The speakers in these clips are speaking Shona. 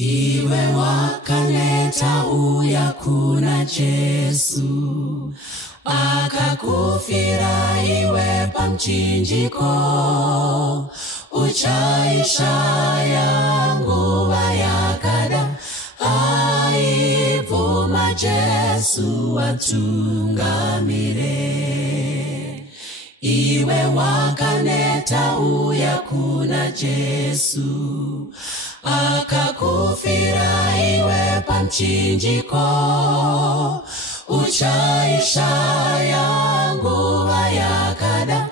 Iwe wakaneta uya kuna Jesu, akakufira iwe pamchinjiko, uchaisha yangu yakada, aivuma Jesu watungamire. Iwe wakaneta uya kuna Jesu, akakufira iwe pamchinjiko, uchaisha yangu yakada,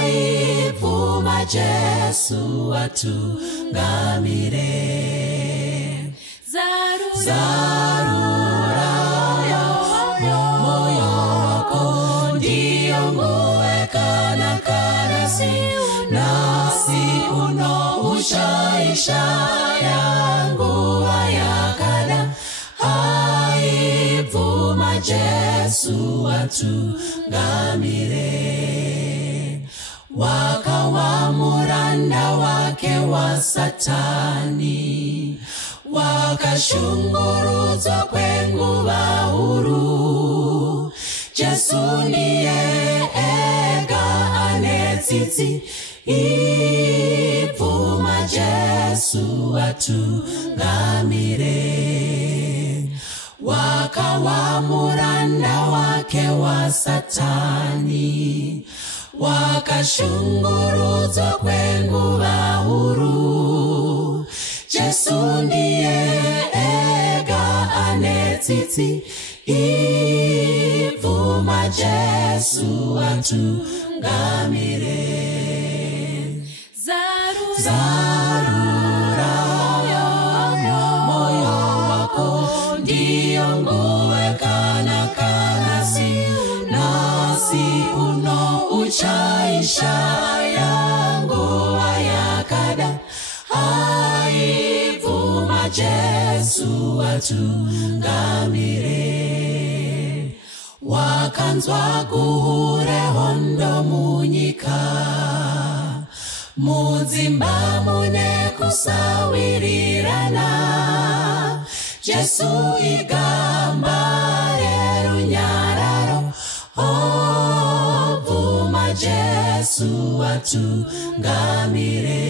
aivuma Jesu watungamire. Zarura moyo wako ndiyo nguwe kana nasi uno uchaisha yangu yakada, aivuma Jesu watungamire. Wakawa muranda wake wa Satani, wakashunguruzwa kwenguva huru. Jesu ndiye ega anetsitsi, ivuma Jesu watungamire. Wakawa muranda wake wa Satani, wakashunguruzwa kwenguva huru. Jesu ndiye ega anetsitsi, ivuma Jesu watungamire. Zarura moyo wako ndiyo nguwe kana nasi uno uchaisha yangu yakada, aivuma Jesu watungamire. Wakanzwa guhure hondo munyika, mudzimba mune kusawirirana. Jesu igambare runyararo, ovuma Jesu watungamire.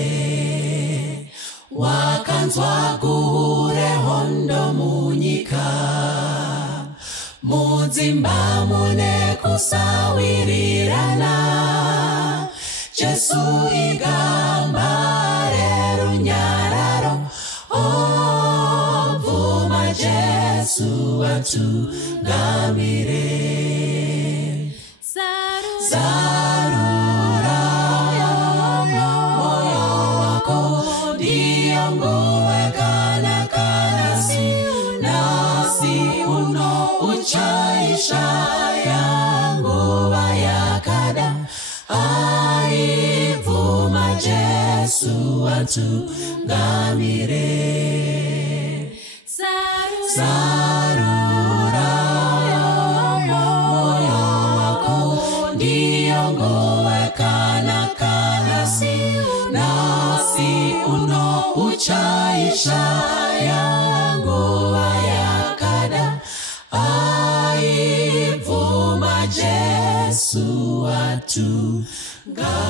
Wakanzwa guhure hondo munyika, mudzimba mune kusawirirana. Jesu igambare runyararo, ovuma Jesu watungamire. Zarura moyo wako ndiyo nguwe kana nasi uno uchaisha yangu yakada, aivuma Jesu watungamire. Zarura moyo wako ndiyo nguwe kana nasi uno uchaisha yangu yakada, aivuma Jesu watungamire.